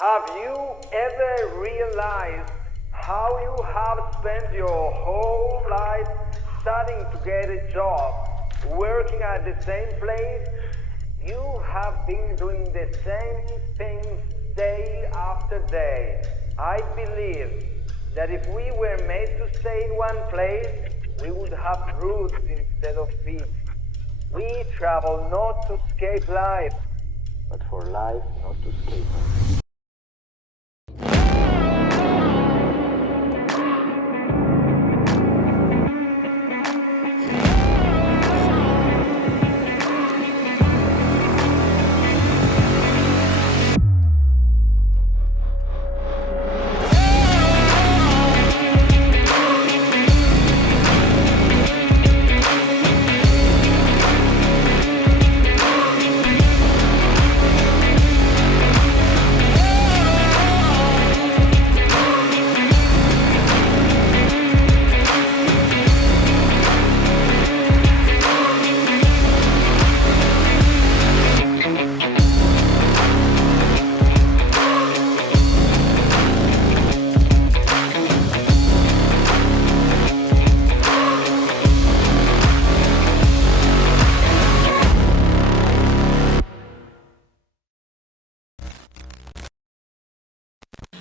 Have you ever realized how you have spent your whole life studying to get a job, working at the same place? You have been doing the same things day after day. I believe that if we were made to stay in one place, we would have roots instead of feet. We travel not to escape life, but for life not to escape us.